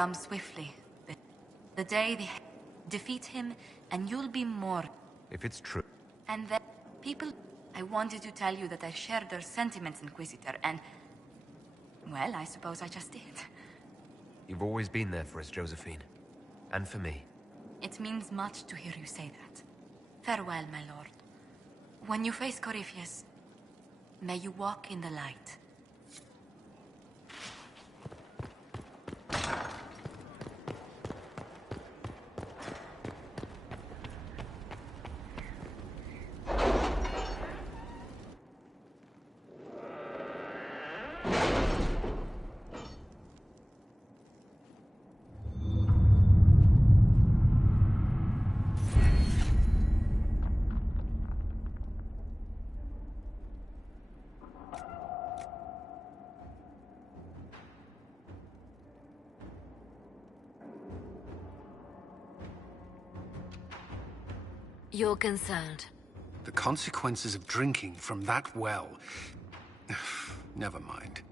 come swiftly. The day they defeat him, and you'll be more. If it's true. And then, people... I wanted to tell you that I share their sentiments, Inquisitor, and... well, I suppose I just did. You've always been there for us, Josephine. And for me. It means much to hear you say that. Farewell, my lord. When you face Corypheus, may you walk in the light. You're concerned. The consequences of drinking from that well... Never mind.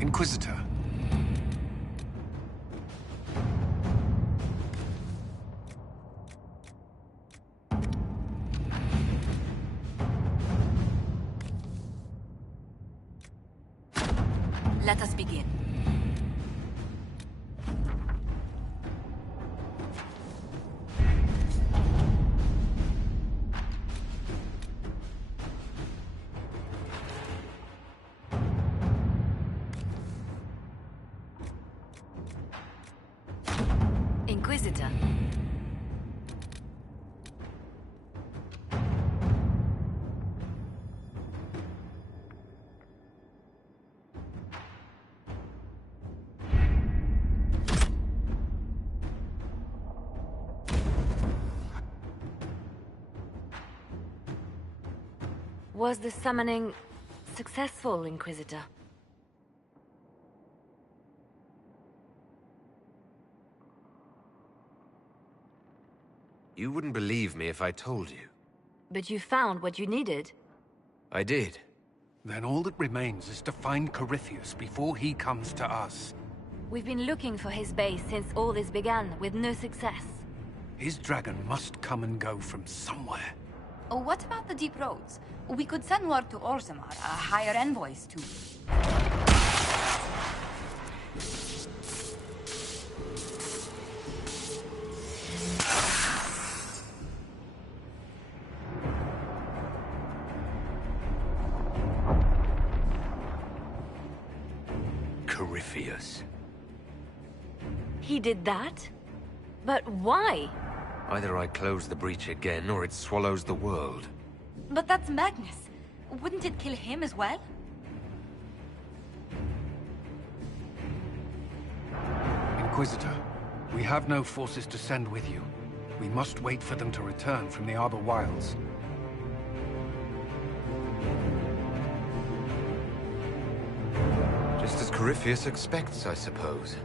Inquisitor. Let us begin. Inquisitor. Was the summoning successful, Inquisitor? You wouldn't believe me if I told you. But you found what you needed. I did. Then all that remains is to find Corypheus before he comes to us. We've been looking for his base since all this began, with no success. His dragon must come and go from somewhere. Oh, what about the deep roads? We could send word to Orzammar, hire envoys to... Corypheus. He did that? But why? Either I close the breach again, or it swallows the world. But that's Magnus. Wouldn't it kill him as well? Inquisitor, we have no forces to send with you. We must wait for them to return from the Arbor Wilds. Just as Corypheus expects, I suppose.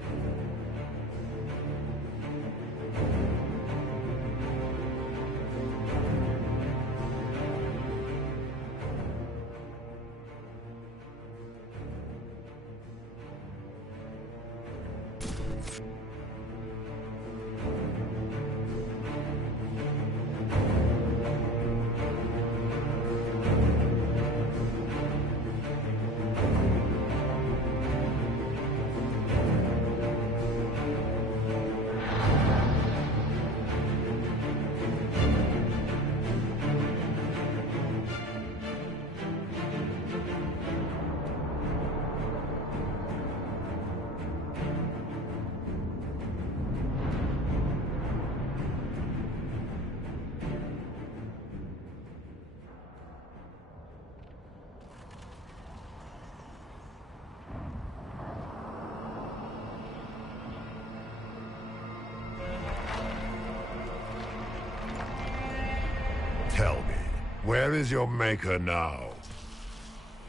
Where is your maker now?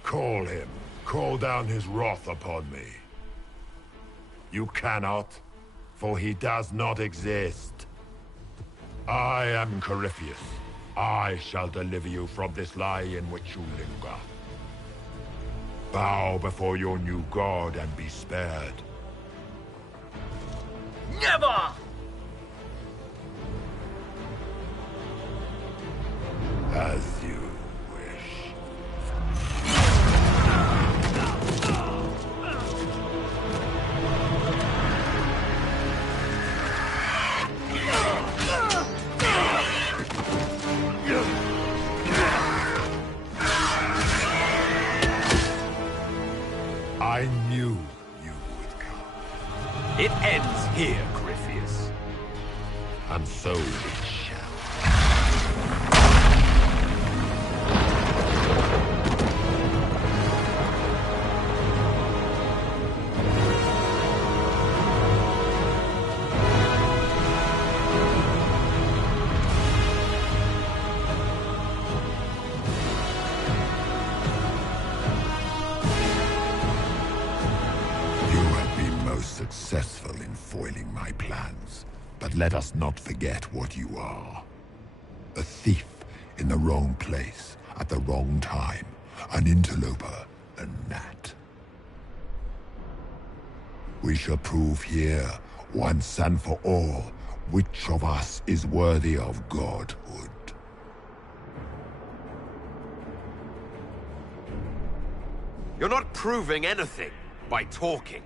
Call him. Call down his wrath upon me. You cannot, for he does not exist. I am Corypheus. I shall deliver you from this lie in which you linger. Bow before your new god and be spared. Never! As you wish. I knew you would come. It ends here, Corypheus. And so it shall. Successful in foiling my plans, but let us not forget what you are. A thief in the wrong place at the wrong time, an interloper, a gnat. We shall prove here, once and for all, which of us is worthy of godhood. You're not proving anything by talking.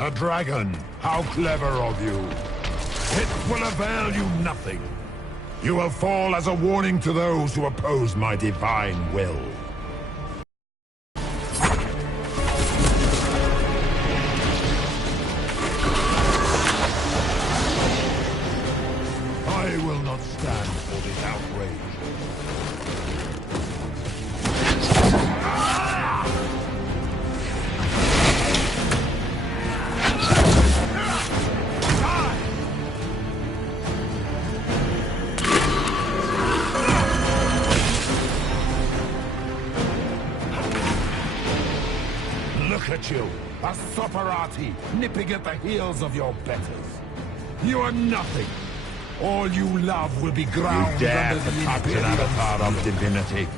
A dragon! How clever of you! It will avail you nothing. You will fall as a warning to those who oppose my divine will. I will not stand for this outrage. Look at you, a Soparati, nipping at the heels of your betters. You are nothing. All you love will be ground under the touch an avatar of divinity.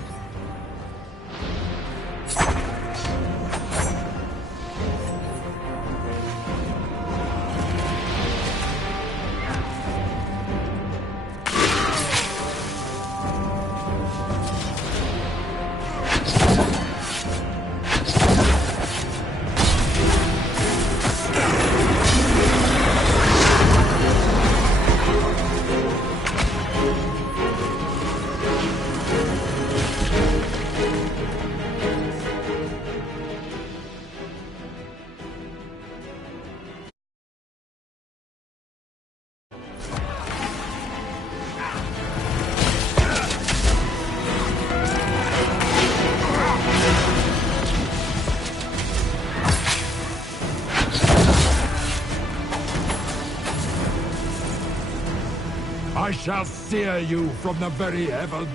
I shall sear you from the very heavens.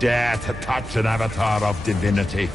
dare to touch an avatar of divinity?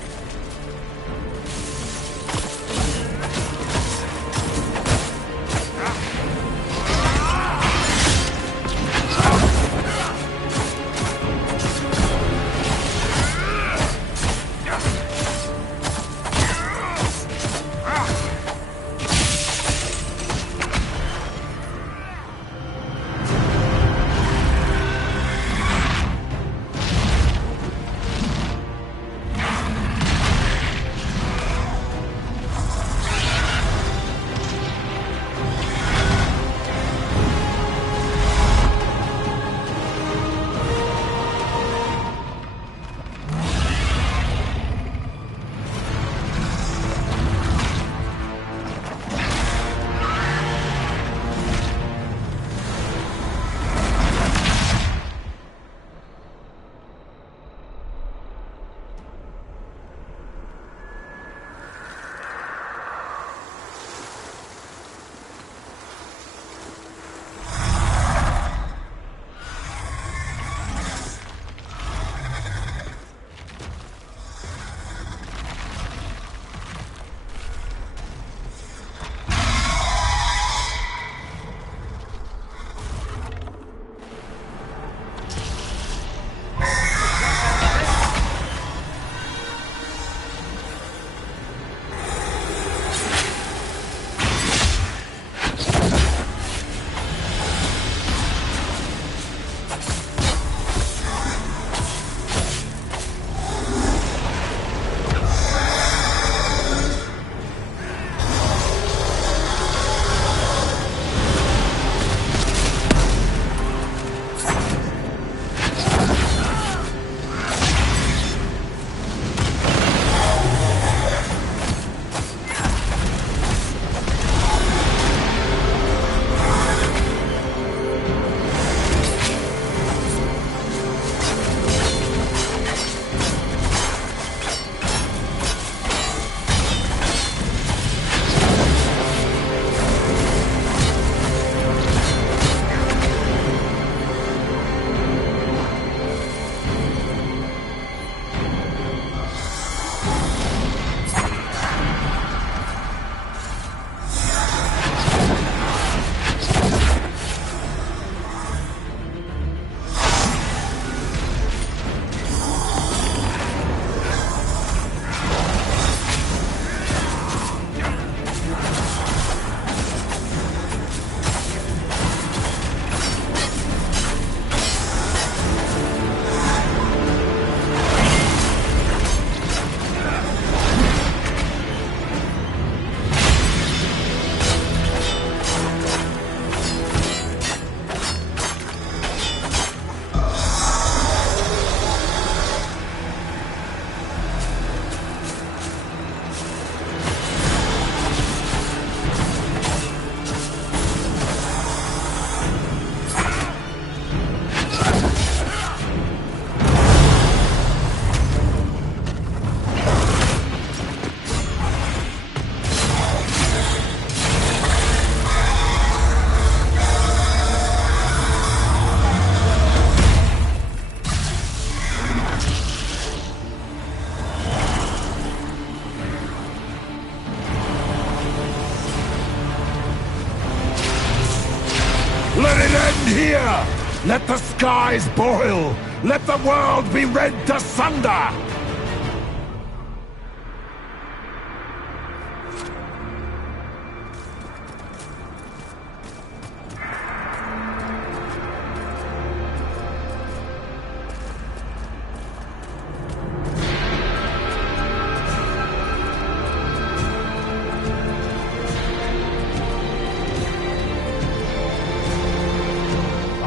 Let it end here! Let the skies boil! Let the world be rent asunder!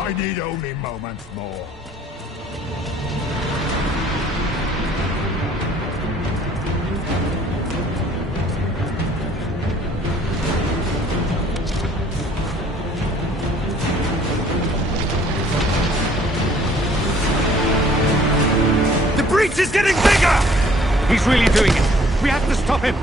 I need only moments more. The breach is getting bigger! He's really doing it. We have to stop him.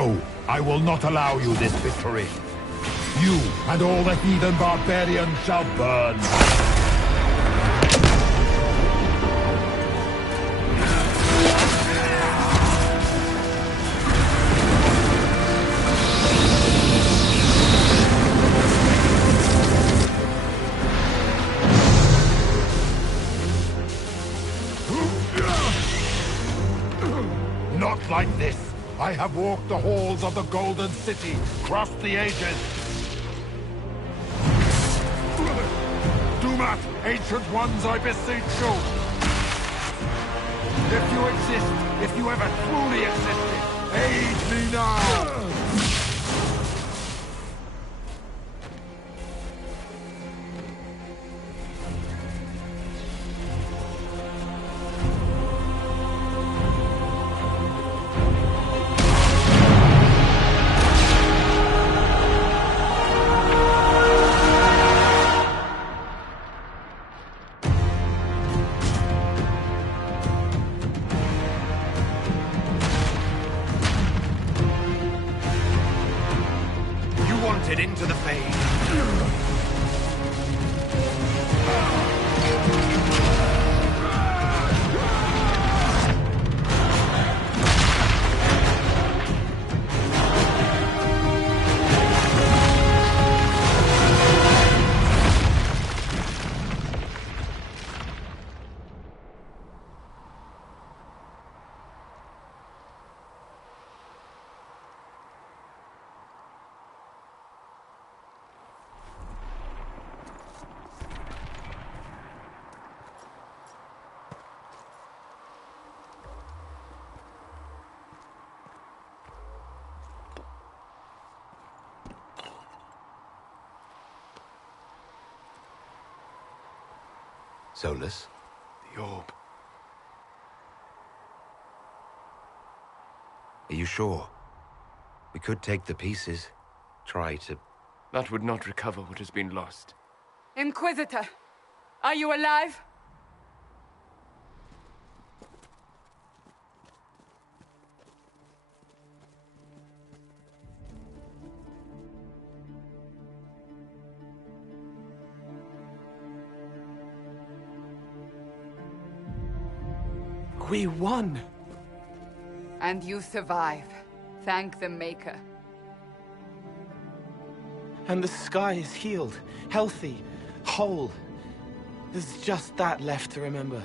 No, I will not allow you this victory. You and all the heathen barbarians shall burn. Not like this. I have walked the halls of the Golden City, crossed the ages. Do not, ancient ones, I beseech you. If you exist, if you ever truly existed, aid me now! Into the fade. Solus? The orb. Are you sure? We could take the pieces. Try to... That would not recover what has been lost. Inquisitor, are you alive? We won! And you survive. Thank the Maker. And the sky is healed, healthy, whole. There's just that left to remember.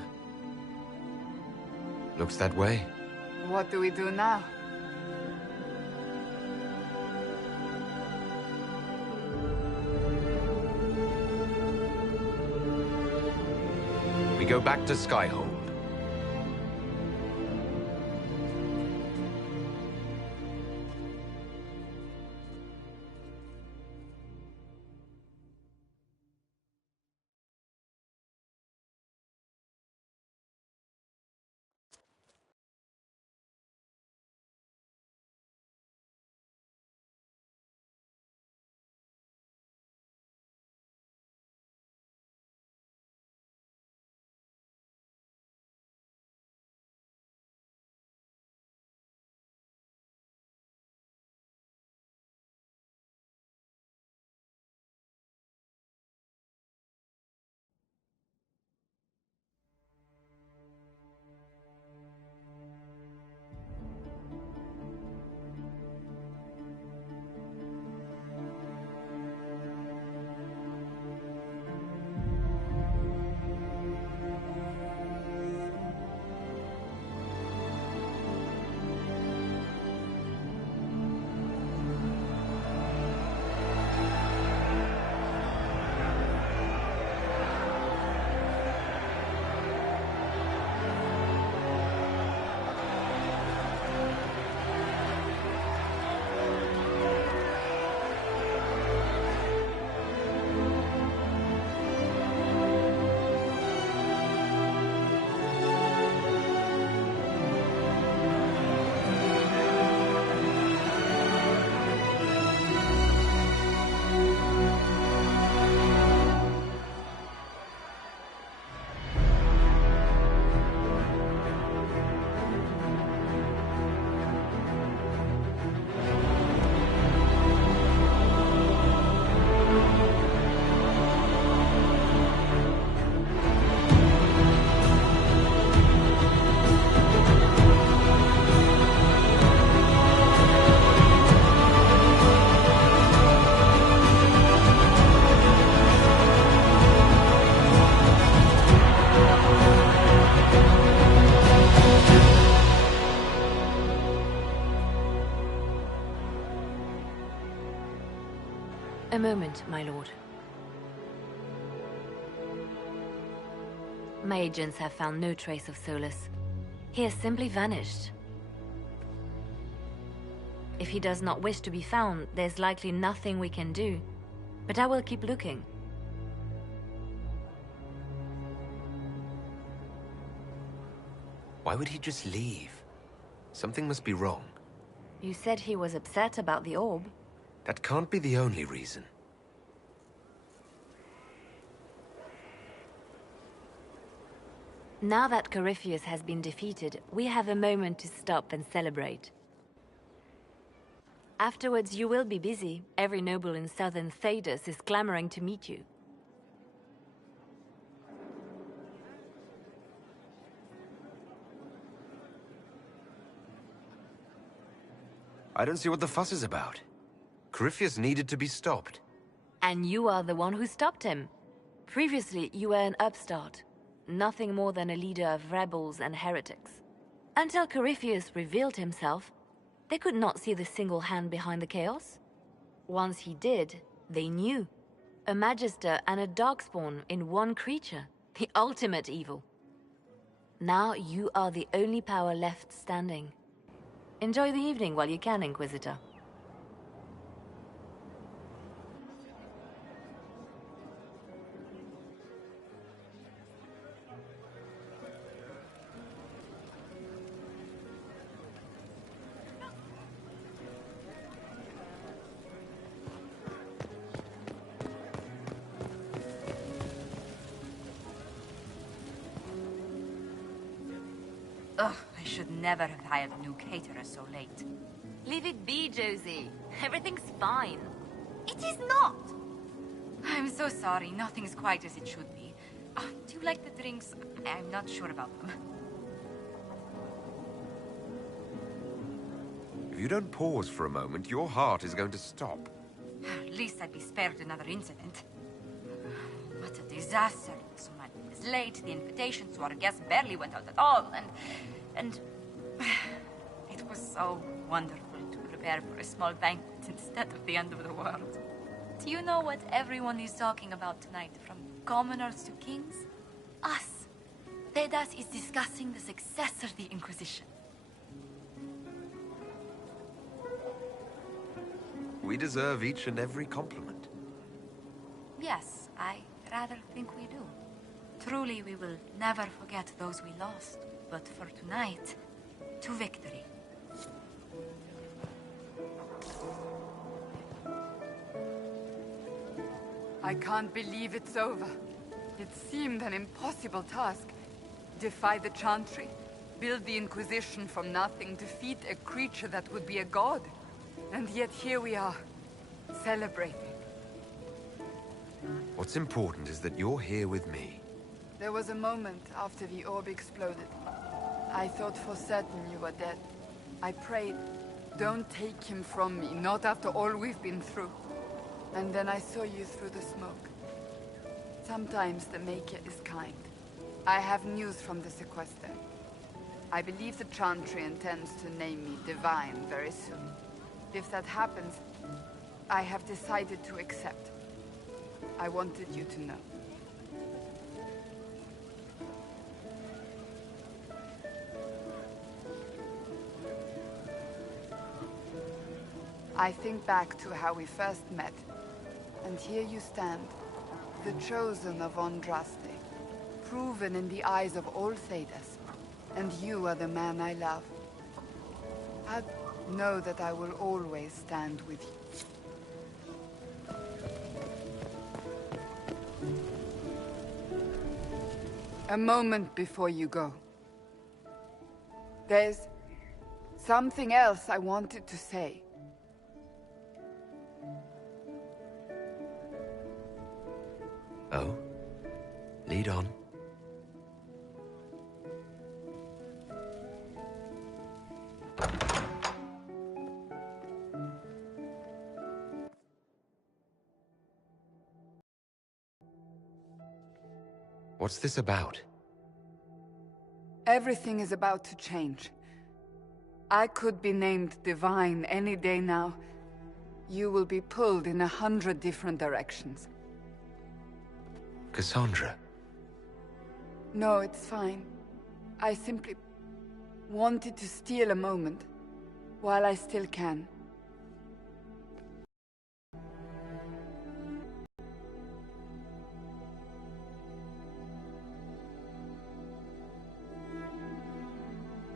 Looks that way. What do we do now? We go back to Skyhold. A moment, my lord. My agents have found no trace of Solus. He has simply vanished. If he does not wish to be found, there's likely nothing we can do. But I will keep looking. Why would he just leave? Something must be wrong. You said he was upset about the orb. That can't be the only reason. Now that Corypheus has been defeated, we have a moment to stop and celebrate. Afterwards, you will be busy. Every noble in southern Thedas is clamoring to meet you. I don't see what the fuss is about. Corypheus needed to be stopped. And you are the one who stopped him. Previously, you were an upstart. Nothing more than a leader of rebels and heretics. Until Corypheus revealed himself, they could not see the single hand behind the chaos. Once he did, they knew. A Magister and a Darkspawn in one creature. The ultimate evil. Now you are the only power left standing. Enjoy the evening while you can, Inquisitor. Ugh, I should never have hired a new caterer so late. Leave it be, Josie. Everything's fine. It is not! I'm so sorry, nothing's quite as it should be. Do you like the drinks? I'm not sure about them. If you don't pause for a moment, your heart is going to stop. At least I'd be spared another incident. What a disaster. So much was late, the invitations to our guests barely went out at all, and it was so wonderful to prepare for a small banquet instead of the end of the world. Do you know what everyone is talking about tonight, from commoners to kings? Us. Thedas is discussing the success of the Inquisition. We deserve each and every compliment. Yes, I rather think we do. Truly, we will never forget those we lost. But for tonight, to victory. I can't believe it's over. It seemed an impossible task. Defy the Chantry, build the Inquisition from nothing, defeat a creature that would be a god. And yet here we are, celebrating. What's important is that you're here with me. There was a moment after the orb exploded. I thought for certain you were dead. I prayed, don't take him from me, not after all we've been through. And then I saw you through the smoke. Sometimes the Maker is kind. I have news from the sequester. I believe the Chantry intends to name me Divine very soon. If that happens, I have decided to accept. I wanted you to know. I think back to how we first met, and here you stand, the chosen of Andraste, proven in the eyes of all Thedas, and you are the man I love. Know that I will always stand with you. A moment before you go. There's something else I wanted to say. Oh? Lead on. What's this about? Everything is about to change. I could be named Divine any day now. you will be pulled in 100 different directions. Cassandra. No, it's fine. I simply wanted to steal a moment, while I still can.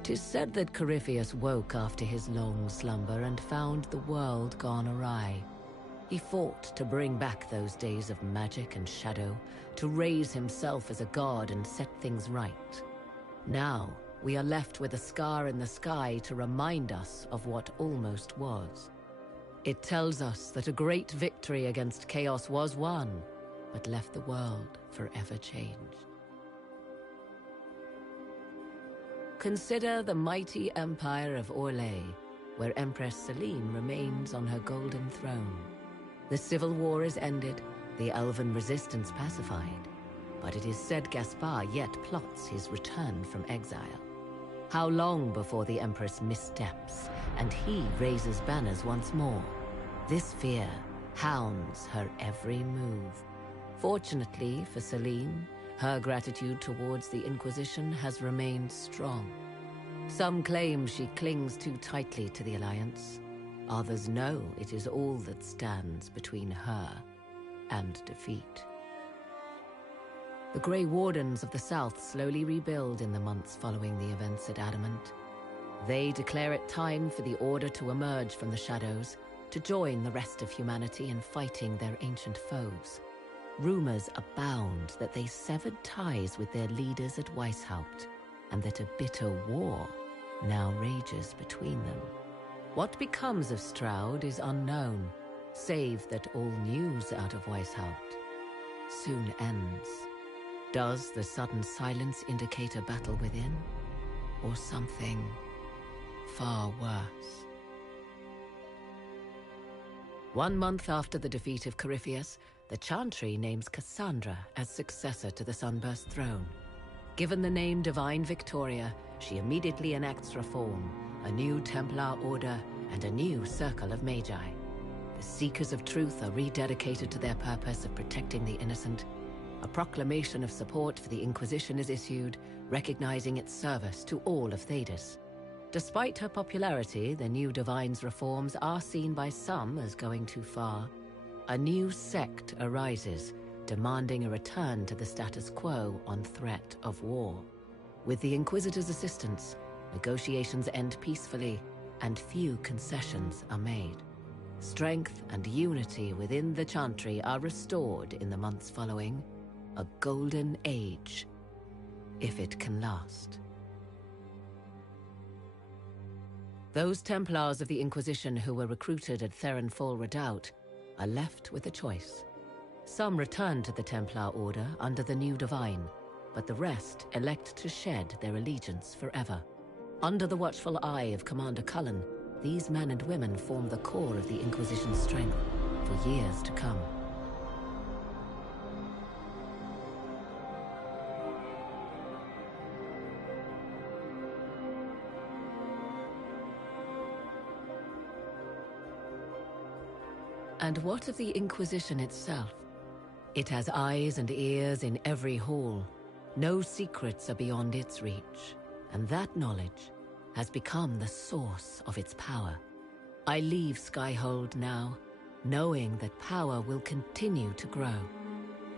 Tis said that Corypheus woke after his long slumber and found the world gone awry. He fought to bring back those days of magic and shadow, to raise himself as a god and set things right. Now, we are left with a scar in the sky to remind us of what almost was. It tells us that a great victory against chaos was won, but left the world forever changed. Consider the mighty empire of Orlais, where Empress Celine remains on her golden throne. The civil war is ended, the elven resistance pacified, but it is said Gaspard yet plots his return from exile. How long before the Empress missteps, and he raises banners once more? This fear hounds her every move. Fortunately for Celine, her gratitude towards the Inquisition has remained strong. Some claim she clings too tightly to the Alliance. Others know it is all that stands between her and defeat. The Grey Wardens of the South slowly rebuild in the months following the events at Adamant. They declare it time for the Order to emerge from the shadows, to join the rest of humanity in fighting their ancient foes. Rumors abound that they severed ties with their leaders at Weishaupt, and that a bitter war now rages between them. What becomes of Stroud is unknown, save that all news out of Weishaupt soon ends. Does the sudden silence indicate a battle within, or something far worse? 1 month after the defeat of Corypheus, the Chantry names Cassandra as successor to the Sunburst throne. Given the name Divine Victoria, she immediately enacts reform, a new Templar order, and a new circle of Magi. The Seekers of Truth are rededicated to their purpose of protecting the innocent. A proclamation of support for the Inquisition is issued, recognizing its service to all of Thedas. Despite her popularity, the new Divine's reforms are seen by some as going too far. A new sect arises, demanding a return to the status quo on threat of war. With the Inquisitor's assistance, negotiations end peacefully, and few concessions are made. Strength and unity within the Chantry are restored in the months following. A golden age, if it can last. Those Templars of the Inquisition who were recruited at Theron Fall Redoubt are left with a choice. Some return to the Templar Order under the new Divine, but the rest elect to shed their allegiance forever. Under the watchful eye of Commander Cullen, these men and women form the core of the Inquisition's strength for years to come. And what of the Inquisition itself? It has eyes and ears in every hall. No secrets are beyond its reach, and that knowledge has become the source of its power. I leave Skyhold now, knowing that power will continue to grow.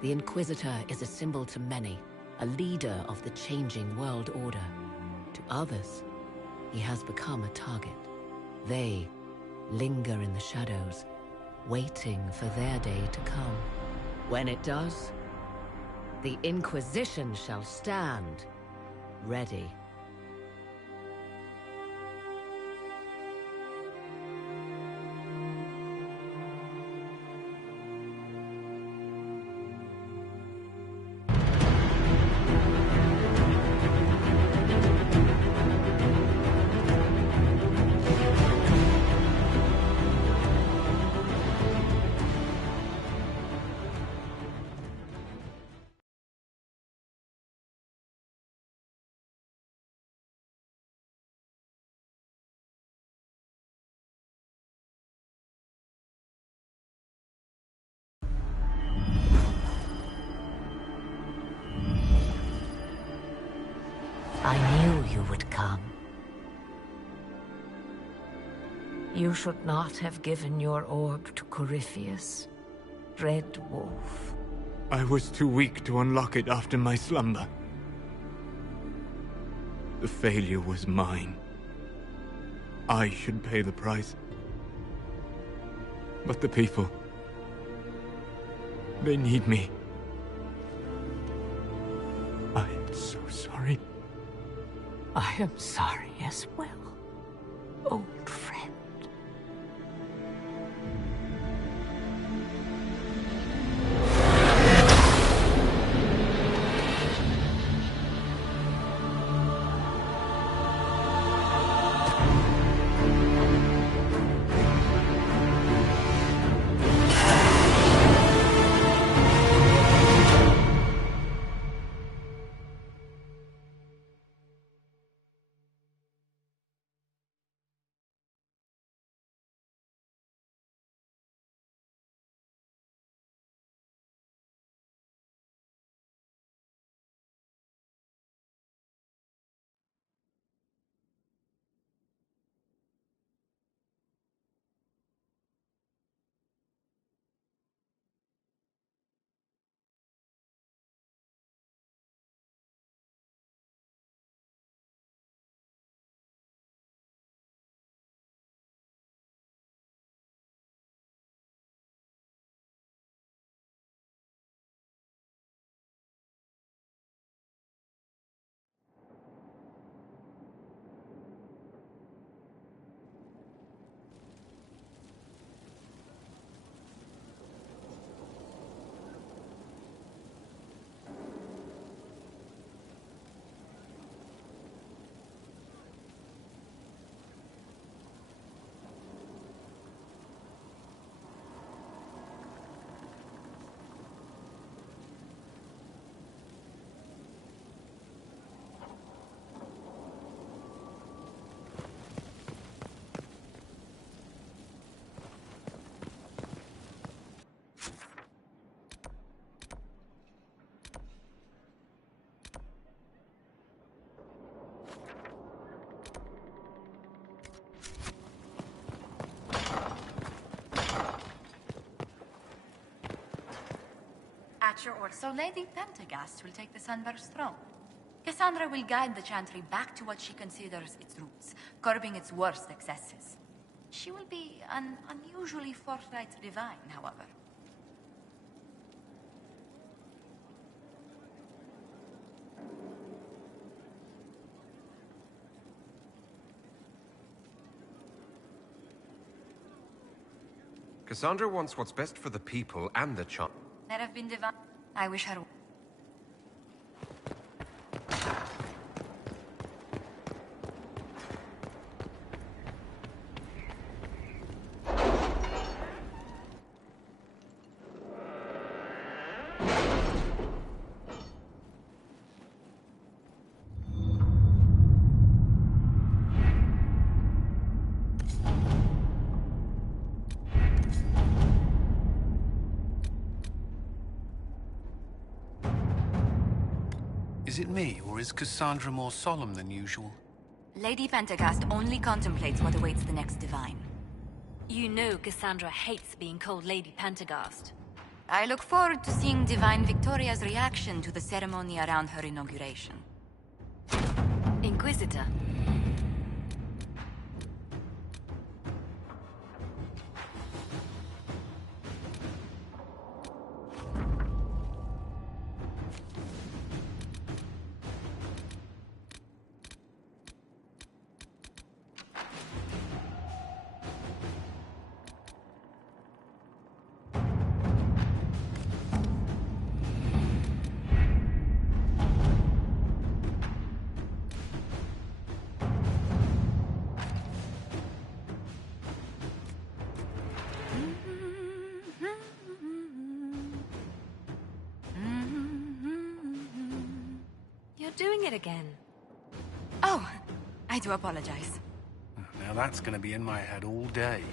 The Inquisitor is a symbol to many, a leader of the changing world order. To others, he has become a target. They linger in the shadows, waiting for their day to come. When it does, the Inquisition shall stand ready. I knew you would come. You should not have given your orb to Corypheus, Red Wolf. I was too weak to unlock it after my slumber. The failure was mine. I should pay the price. But the people... they need me. I am so sorry. I am sorry as well, old friend. At your order. So Lady Pentagast will take the Sunburst throne. Cassandra will guide the Chantry back to what she considers its roots, curbing its worst excesses. She will be an unusually forthright divine, however. Cassandra wants what's best for the people and the child. There have been divine... I wish her... Is it me, or is Cassandra more solemn than usual? Lady Pentagast only contemplates what awaits the next divine. You know Cassandra hates being called Lady Pentagast. I look forward to seeing Divine Victoria's reaction to the ceremony around her inauguration. Inquisitor. Doing it again. Oh, I do apologize. Now that's gonna be in my head all day.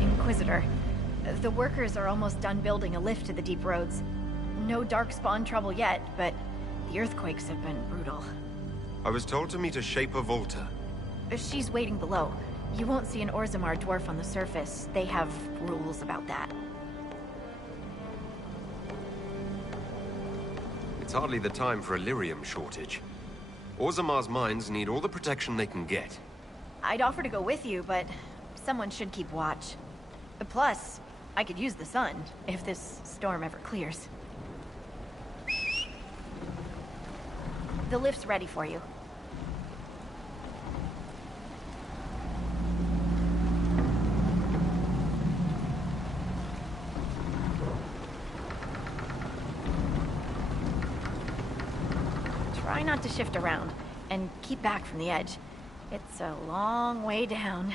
Inquisitor, the workers are almost done building a lift to the deep roads. No darkspawn trouble yet, but the earthquakes have been brutal. I was told to meet a Shaper Volta. She's waiting below. You won't see an Orzammar dwarf on the surface. They have rules about that. It's hardly the time for a lyrium shortage. Orzammar's mines need all the protection they can get. I'd offer to go with you, but someone should keep watch. Plus, I could use the sun, if this storm ever clears. The lift's ready for you. Try not to shift around, and keep back from the edge. It's a long way down.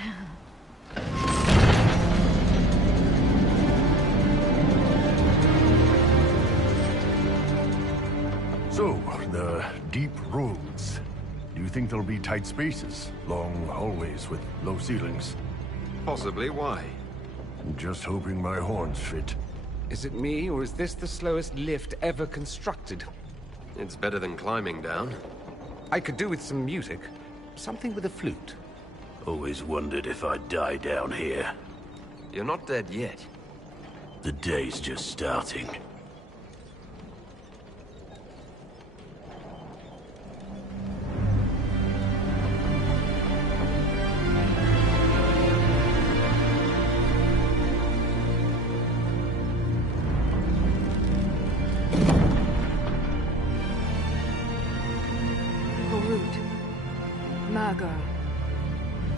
So, the deep roads. Do you think there'll be tight spaces? Long hallways with low ceilings? Possibly. Why? I'm just hoping my horns fit. Is it me, or is this the slowest lift ever constructed? It's better than climbing down. I could do with some music. Something with a flute. Always wondered if I'd die down here. You're not dead yet. The day's just starting.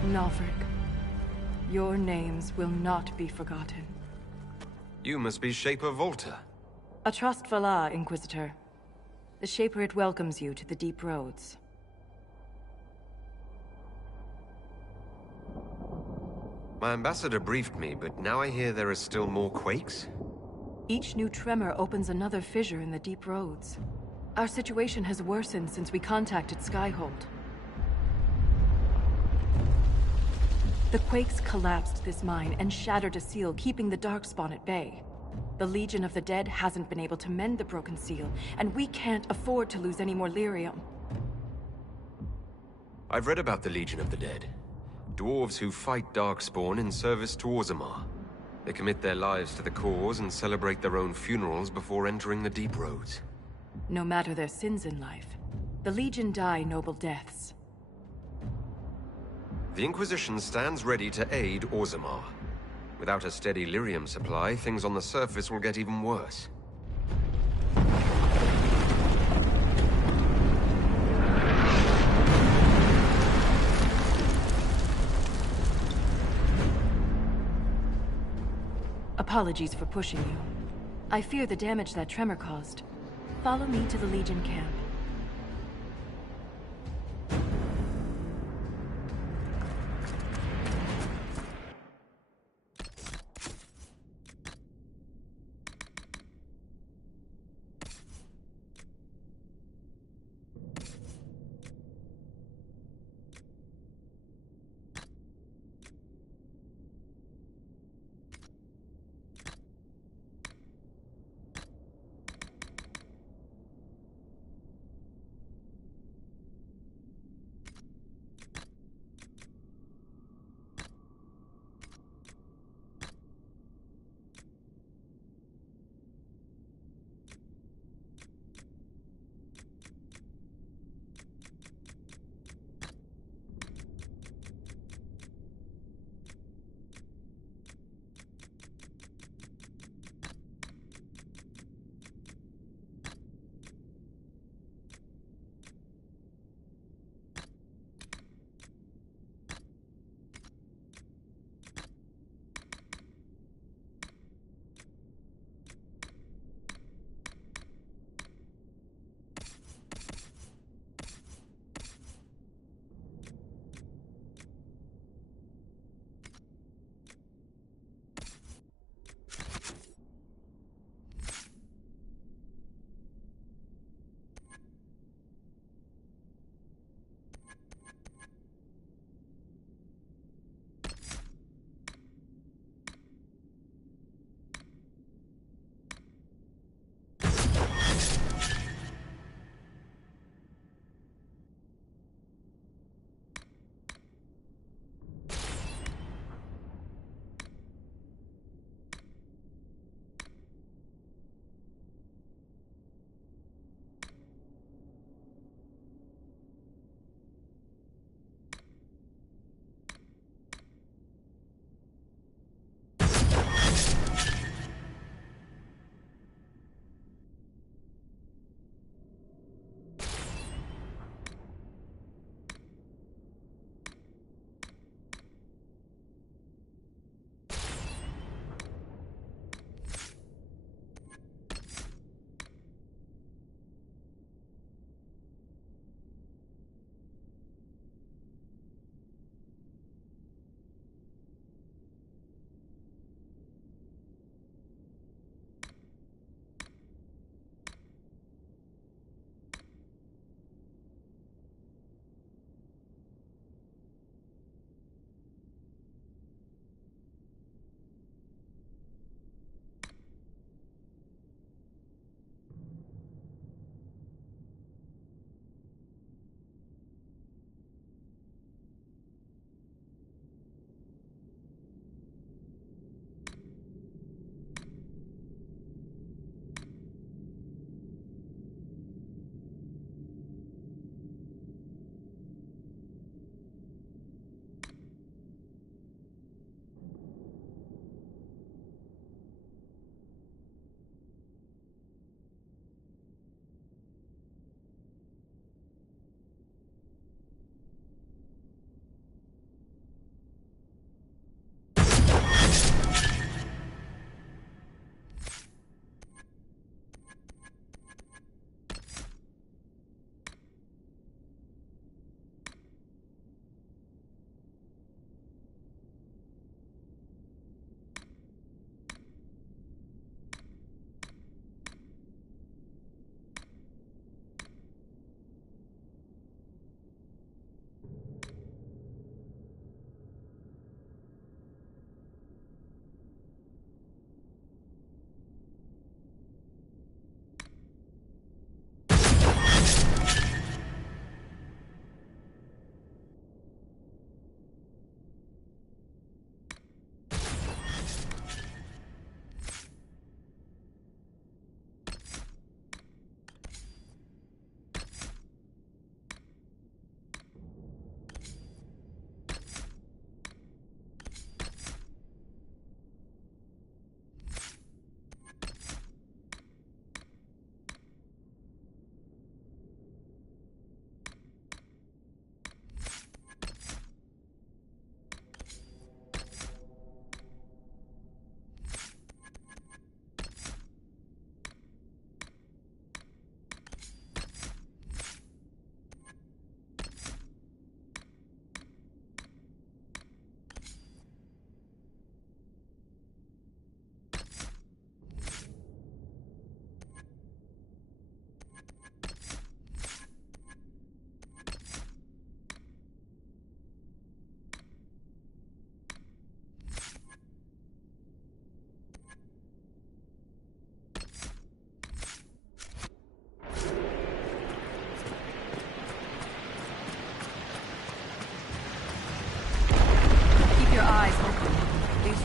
Nalfric, your names will not be forgotten. You must be Shaper Volta. A trust Valar, Inquisitor. The Shaper it welcomes you to the deep roads. My ambassador briefed me, but now I hear there are still more quakes? Each new tremor opens another fissure in the deep roads. Our situation has worsened since we contacted Skyhold. The quakes collapsed this mine and shattered a seal, keeping the Darkspawn at bay. The Legion of the Dead hasn't been able to mend the broken seal, and we can't afford to lose any more lyrium. I've read about the Legion of the Dead. Dwarves who fight Darkspawn in service to Orzammar. They commit their lives to the cause and celebrate their own funerals before entering the deep roads. No matter their sins in life, the Legion die noble deaths. The Inquisition stands ready to aid Orzammar. Without a steady lyrium supply, things on the surface will get even worse. Apologies for pushing you. I fear the damage that tremor caused. Follow me to the Legion camp.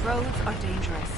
roads are dangerous.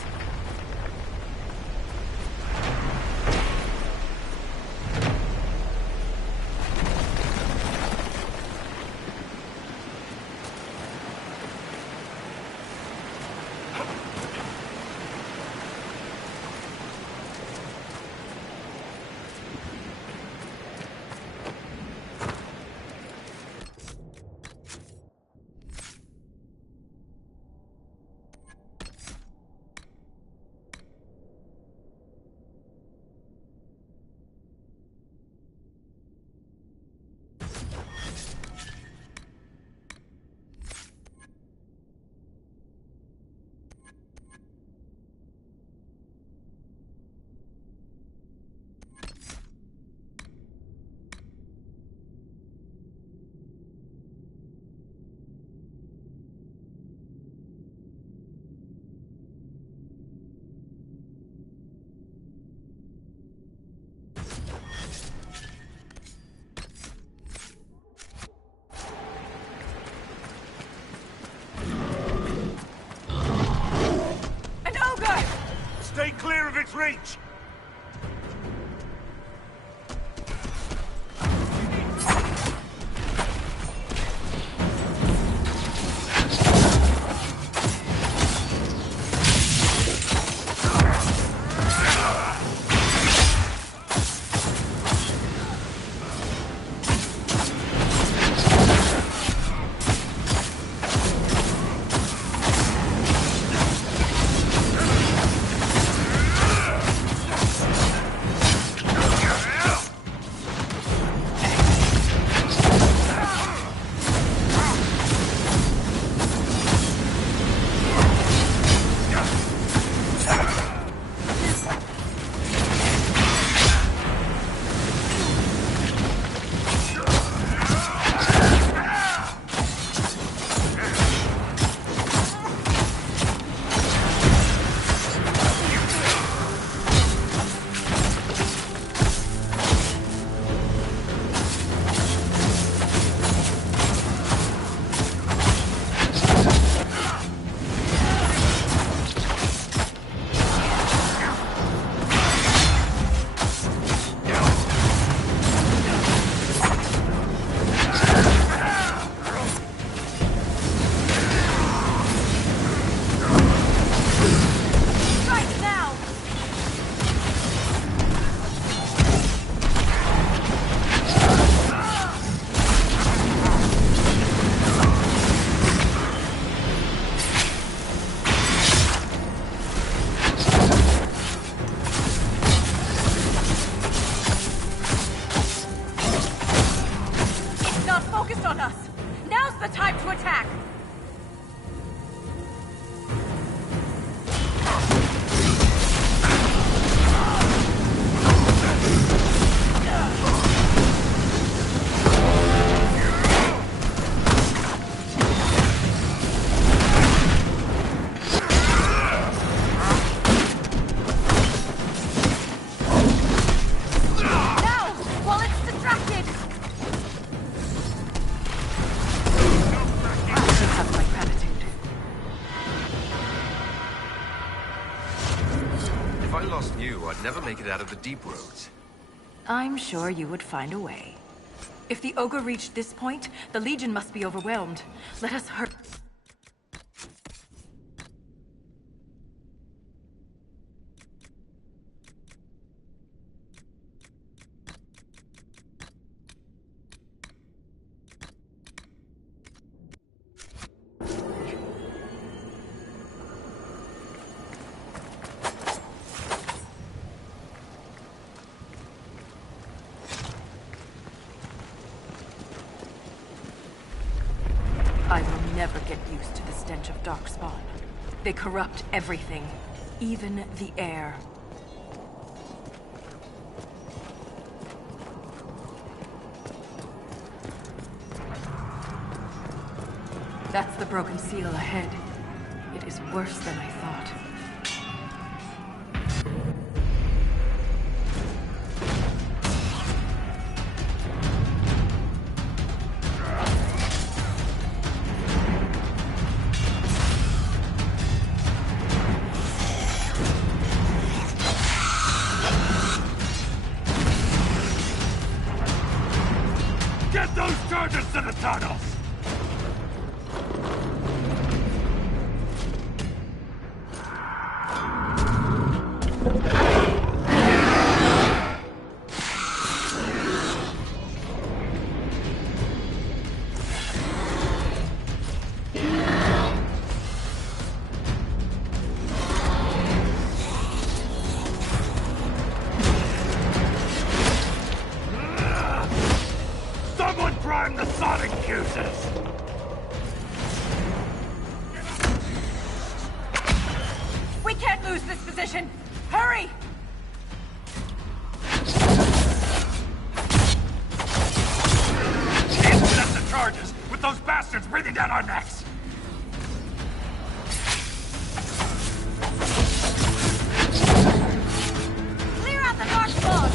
Stay clear of its reach! I'd never make it out of the deep roads. I'm sure you would find a way. If the ogre reached this point, the Legion must be overwhelmed. Let us hurry. I will never get used to the stench of Darkspawn. They corrupt everything, even the air. That's the broken seal ahead. It is worse than I thought. to the tunnels! Someone prime the sonic fuses! We can't lose this position! Hurry! Can't set the charges with those bastards breathing down our necks! Clear out the dark spawn!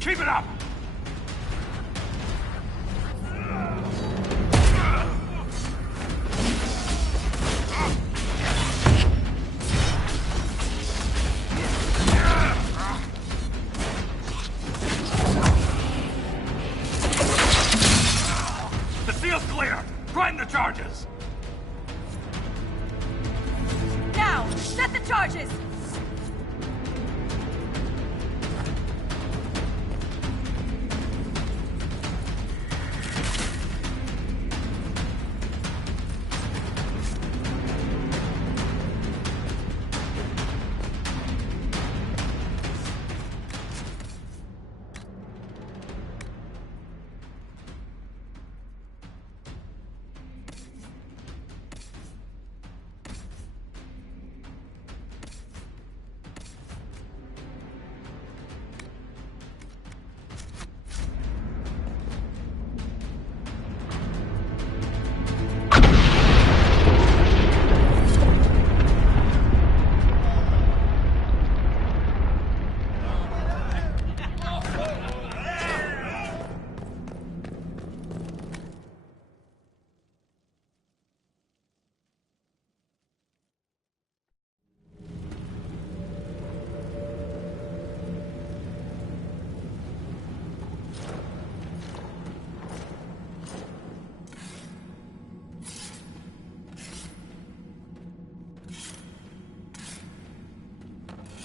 Keep it up! The seal's clear! Prime the charges! Now, set the charges!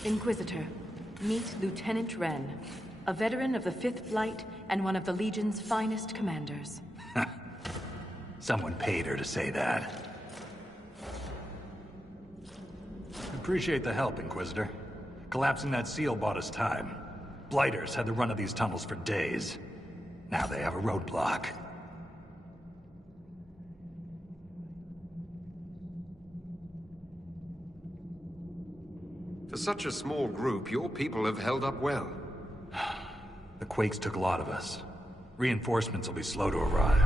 Inquisitor, meet Lieutenant Wren. A veteran of the 5th Flight and one of the Legion's finest commanders. Someone paid her to say that. Appreciate the help, Inquisitor. Collapsing that seal bought us time. Blighters had the run of these tunnels for days. Now they have a roadblock. For such a small group, your people have held up well. The Quakes took a lot of us. Reinforcements will be slow to arrive.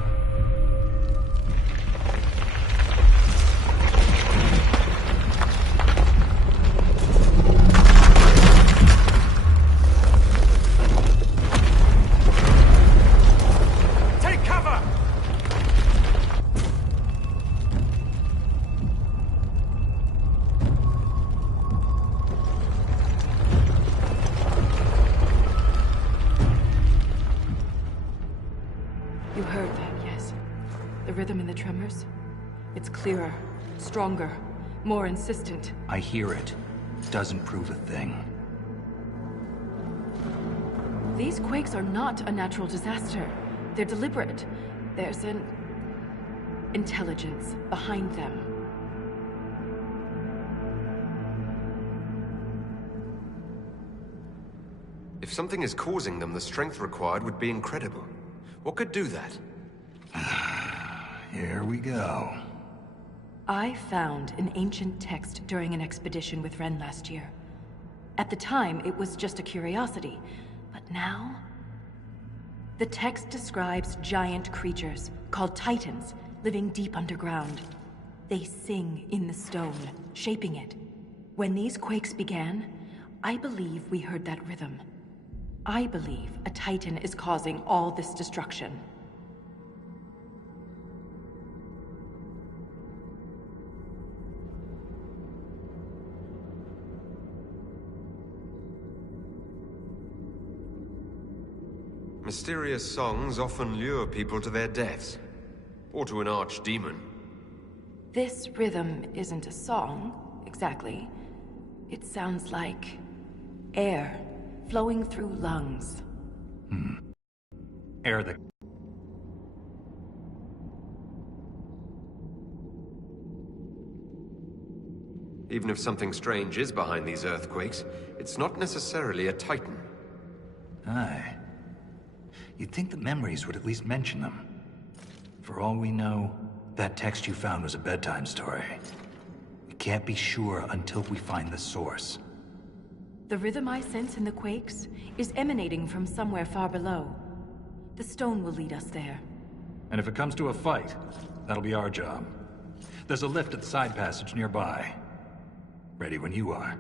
Take cover! You heard that, yes? The rhythm in the tremors? It's clearer, stronger, more insistent. I hear it. Doesn't prove a thing. These quakes are not a natural disaster. They're deliberate. There's an intelligence behind them. If something is causing them, the strength required would be incredible. What could do that? Here we go. I found an ancient text during an expedition with Ren last year. At the time, it was just a curiosity, but now... The text describes giant creatures, called Titans, living deep underground. They sing in the stone, shaping it. When these quakes began, I believe we heard that rhythm. I believe a Titan is causing all this destruction. Mysterious songs often lure people to their deaths. Or to an archdemon. This rhythm isn't a song, exactly. It sounds like air flowing through lungs. Air that... Even if something strange is behind these earthquakes, it's not necessarily a Titan. Aye. You'd think the memories would at least mention them. For all we know, that text you found was a bedtime story. We can't be sure until we find the source. The rhythm I sense in the quakes is emanating from somewhere far below. The stone will lead us there. And if it comes to a fight, that'll be our job. There's a lift at the side passage nearby. Ready when you are.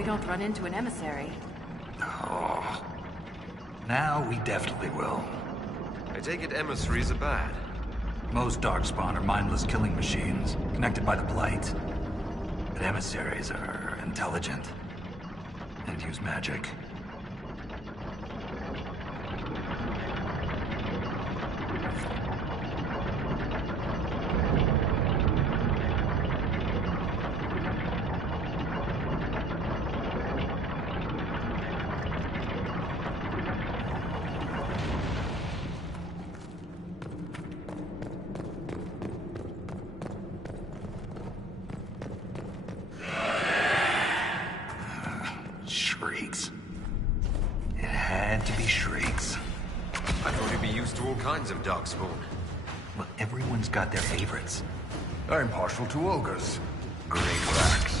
we don't run into an emissary. Oh. Now we definitely will. I take it emissaries are bad. Most Darkspawn are mindless killing machines, connected by the Blight. But emissaries are intelligent. And use magic. Shrieks. It had to be shrieks. I thought you'd be used to all kinds of darkspawn. Well, everyone's got their favorites. I'm partial to ogres. Grey racks.